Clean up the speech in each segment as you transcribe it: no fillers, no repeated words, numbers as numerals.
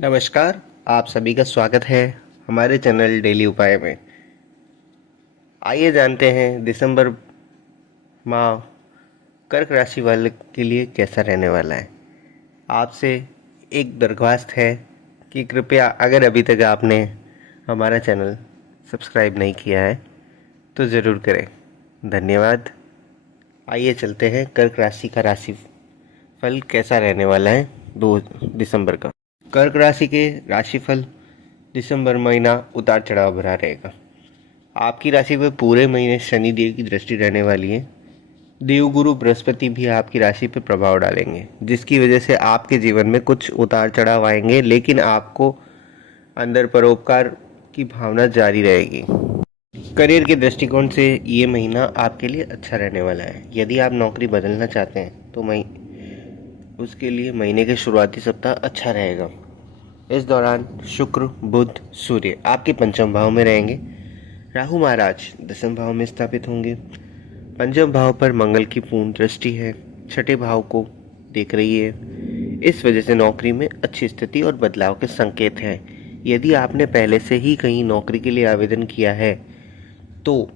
नमस्कार। आप सभी का स्वागत है हमारे चैनल डेली उपाय में। आइए जानते हैं दिसंबर माह कर्क राशि वाले के लिए कैसा रहने वाला है। आपसे एक दरख्वास्त है कि कृपया अगर अभी तक आपने हमारा चैनल सब्सक्राइब नहीं किया है तो ज़रूर करें। धन्यवाद। आइए चलते हैं कर्क राशि का राशि फल कैसा रहने वाला है 2 दिसंबर का। कर्क राशि के राशिफल दिसंबर महीना उतार चढ़ाव भरा रहेगा। आपकी राशि पर पूरे महीने शनि देव की दृष्टि रहने वाली है। देवगुरु बृहस्पति भी आपकी राशि पर प्रभाव डालेंगे, जिसकी वजह से आपके जीवन में कुछ उतार चढ़ाव आएंगे, लेकिन आपको अंदर परोपकार की भावना जारी रहेगी। करियर के दृष्टिकोण से ये महीना आपके लिए अच्छा रहने वाला है। यदि आप नौकरी बदलना चाहते हैं तो उसके लिए महीने के शुरुआती सप्ताह अच्छा रहेगा। इस दौरान शुक्र बुध सूर्य आपके पंचम भाव में रहेंगे। राहु महाराज दसम भाव में स्थापित होंगे। पंचम भाव पर मंगल की पूर्ण दृष्टि है, छठे भाव को देख रही है। इस वजह से नौकरी में अच्छी स्थिति और बदलाव के संकेत हैं। यदि आपने पहले से ही कहीं नौकरी के लिए आवेदन किया है तो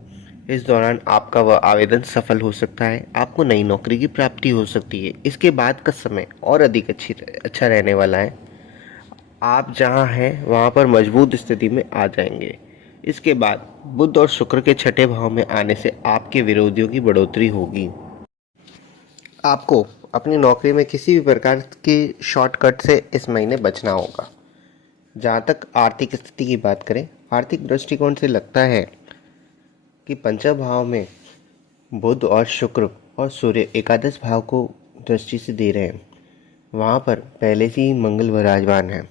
इस दौरान आपका वह आवेदन सफल हो सकता है। आपको नई नौकरी की प्राप्ति हो सकती है। इसके बाद का समय और अधिक अच्छा रहने वाला है। आप जहां हैं वहां पर मजबूत स्थिति में आ जाएंगे। इसके बाद बुध और शुक्र के छठे भाव में आने से आपके विरोधियों की बढ़ोतरी होगी। आपको अपनी नौकरी में किसी भी प्रकार की शॉर्टकट से इस महीने बचना होगा। जहां तक आर्थिक स्थिति की बात करें, आर्थिक दृष्टिकोण से लगता है कि पंचम भाव में बुध और शुक्र और सूर्य एकादश भाव को दृष्टि से दे रहे हैं। वहाँ पर पहले से ही मंगल विराजमान है।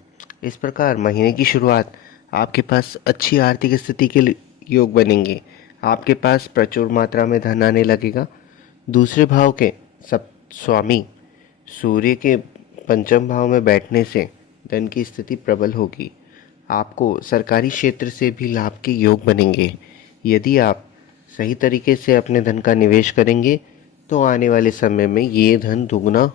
इस प्रकार महीने की शुरुआत आपके पास अच्छी आर्थिक स्थिति के योग बनेंगे। आपके पास प्रचुर मात्रा में धन आने लगेगा। दूसरे भाव के सब स्वामी सूर्य के पंचम भाव में बैठने से धन की स्थिति प्रबल होगी। आपको सरकारी क्षेत्र से भी लाभ के योग बनेंगे। यदि आप सही तरीके से अपने धन का निवेश करेंगे तो आने वाले समय में ये धन दुगना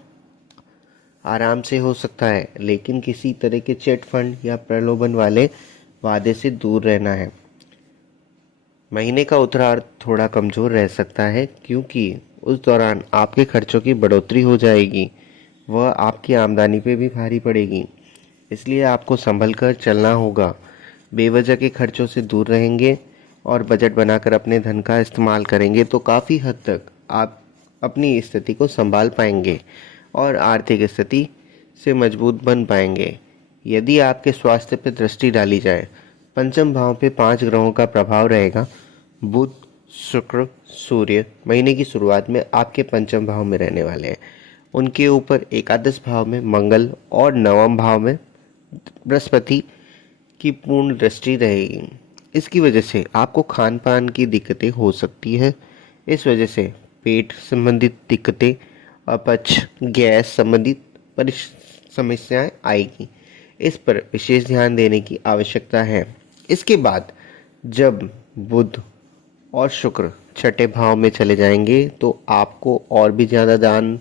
आराम से हो सकता है, लेकिन किसी तरह के चिट फंड या प्रलोभन वाले वादे से दूर रहना है। महीने का उत्तरार्ध थोड़ा कमजोर रह सकता है, क्योंकि उस दौरान आपके खर्चों की बढ़ोतरी हो जाएगी। वह आपकी आमदनी पे भी भारी पड़ेगी, इसलिए आपको संभल कर चलना होगा। बेवजह के खर्चों से दूर रहेंगे और बजट बनाकर अपने धन का इस्तेमाल करेंगे तो काफ़ी हद तक आप अपनी स्थिति को संभाल पाएंगे और आर्थिक स्थिति से मजबूत बन पाएंगे। यदि आपके स्वास्थ्य पर दृष्टि डाली जाए, पंचम भाव पे 5 ग्रहों का प्रभाव रहेगा। बुध शुक्र सूर्य महीने की शुरुआत में आपके पंचम भाव में रहने वाले हैं। उनके ऊपर एकादश भाव में मंगल और नवम भाव में बृहस्पति की पूर्ण दृष्टि रहेगी। इसकी वजह से आपको खान पान की दिक्कतें हो सकती है। इस वजह से पेट संबंधित दिक्कतें, अपच, गैस संबंधित समस्याएं आएगी। इस पर विशेष ध्यान देने की आवश्यकता है। इसके बाद जब बुध और शुक्र छठे भाव में चले जाएंगे तो आपको और भी ज़्यादा दान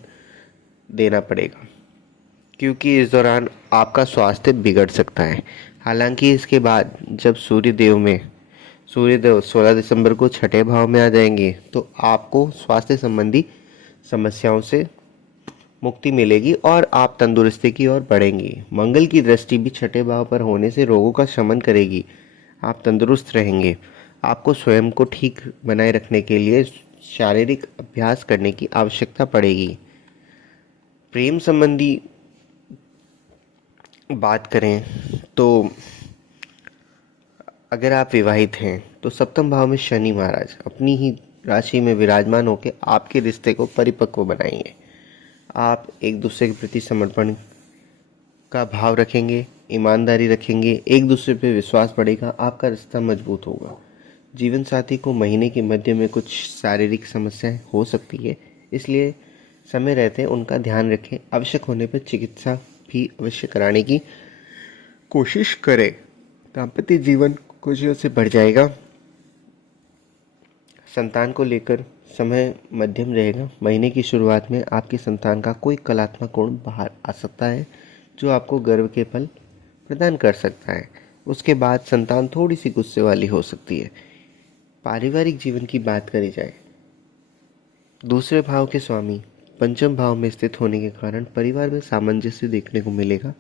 देना पड़ेगा, क्योंकि इस दौरान आपका स्वास्थ्य बिगड़ सकता है। हालांकि इसके बाद जब सूर्यदेव 16 दिसंबर को छठे भाव में आ जाएंगे तो आपको स्वास्थ्य संबंधी समस्याओं से मुक्ति मिलेगी और आप तंदुरुस्ती की ओर बढ़ेंगी। मंगल की दृष्टि भी छठे भाव पर होने से रोगों का शमन करेगी। आप तंदुरुस्त रहेंगे। आपको स्वयं को ठीक बनाए रखने के लिए शारीरिक अभ्यास करने की आवश्यकता पड़ेगी। प्रेम संबंधी बात करें तो अगर आप विवाहित हैं तो सप्तम भाव में शनि महाराज अपनी ही राशि में विराजमान होकर आपके रिश्ते को परिपक्व बनाएंगे। आप एक दूसरे के प्रति समर्पण का भाव रखेंगे, ईमानदारी रखेंगे, एक दूसरे पे विश्वास बढ़ेगा, आपका रिश्ता मजबूत होगा। जीवन साथी को महीने के मध्य में कुछ शारीरिक समस्याएं हो सकती है, इसलिए समय रहते उनका ध्यान रखें। आवश्यक होने पर चिकित्सा भी अवश्य कराने की कोशिश करें। दाम्पत्य जीवन खुशियों से बढ़ जाएगा। संतान को लेकर समय मध्यम रहेगा। महीने की शुरुआत में आपकी संतान का कोई कलात्मक गुण बाहर आ सकता है जो आपको गर्व के पल प्रदान कर सकता है। उसके बाद संतान थोड़ी सी गुस्से वाली हो सकती है। पारिवारिक जीवन की बात करी जाए, दूसरे भाव के स्वामी पंचम भाव में स्थित होने के कारण परिवार में सामंजस्य देखने को मिलेगा।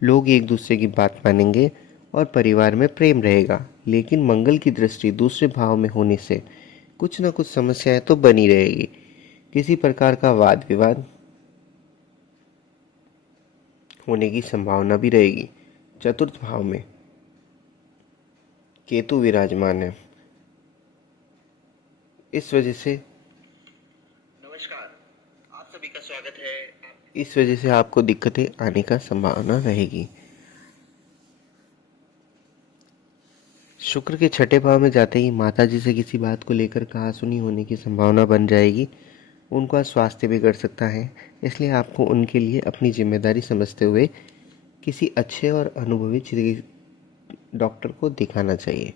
लोग एक दूसरे की बात मानेंगे और परिवार में प्रेम रहेगा। लेकिन मंगल की दृष्टि दूसरे भाव में होने से कुछ न कुछ समस्याएं तो बनी रहेगी। किसी प्रकार का वाद विवाद होने की संभावना भी रहेगी। चतुर्थ भाव में केतु विराजमान है, इस वजह से नमस्कार, आप सभी का स्वागत है। इस वजह से आपको दिक्कतें आने का संभावना रहेगी। शुक्र के छठे भाव में जाते ही माता जी से किसी बात को लेकर कहासुनी होने की संभावना बन जाएगी। उनका स्वास्थ्य बिगड़ सकता है, इसलिए आपको उनके लिए अपनी जिम्मेदारी समझते हुए किसी अच्छे और अनुभवी डॉक्टर को दिखाना चाहिए।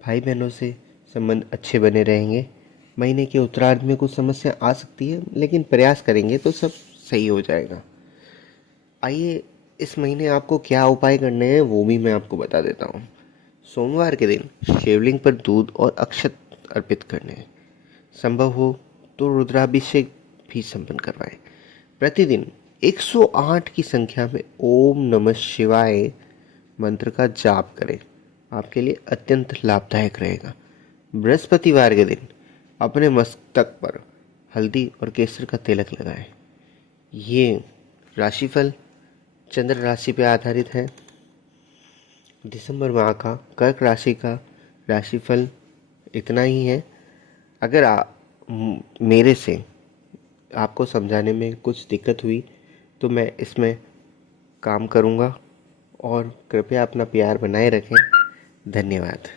भाई बहनों से संबंध अच्छे बने रहेंगे। महीने के उत्तरार्ध में कुछ समस्या आ सकती है, लेकिन प्रयास करेंगे तो सब सही हो जाएगा। आइए, इस महीने आपको क्या उपाय करने हैं वो भी मैं आपको बता देता हूँ। सोमवार के दिन शिवलिंग पर दूध और अक्षत अर्पित करने हैं। संभव हो तो रुद्राभिषेक भी संपन्न करवाएं। प्रतिदिन 108 की संख्या में ओम नमः शिवाय मंत्र का जाप करें। आपके लिए अत्यंत लाभदायक रहेगा। बृहस्पतिवार के दिन अपने मस्तक पर हल्दी और केसर का तिलक लगाएं। ये राशिफल चंद्र राशि पर आधारित है। दिसंबर माह का कर्क राशि का राशिफल इतना ही है। अगर मेरे से आपको समझाने में कुछ दिक्कत हुई तो मैं इसमें काम करूँगा, और कृपया अपना प्यार बनाए रखें। धन्यवाद।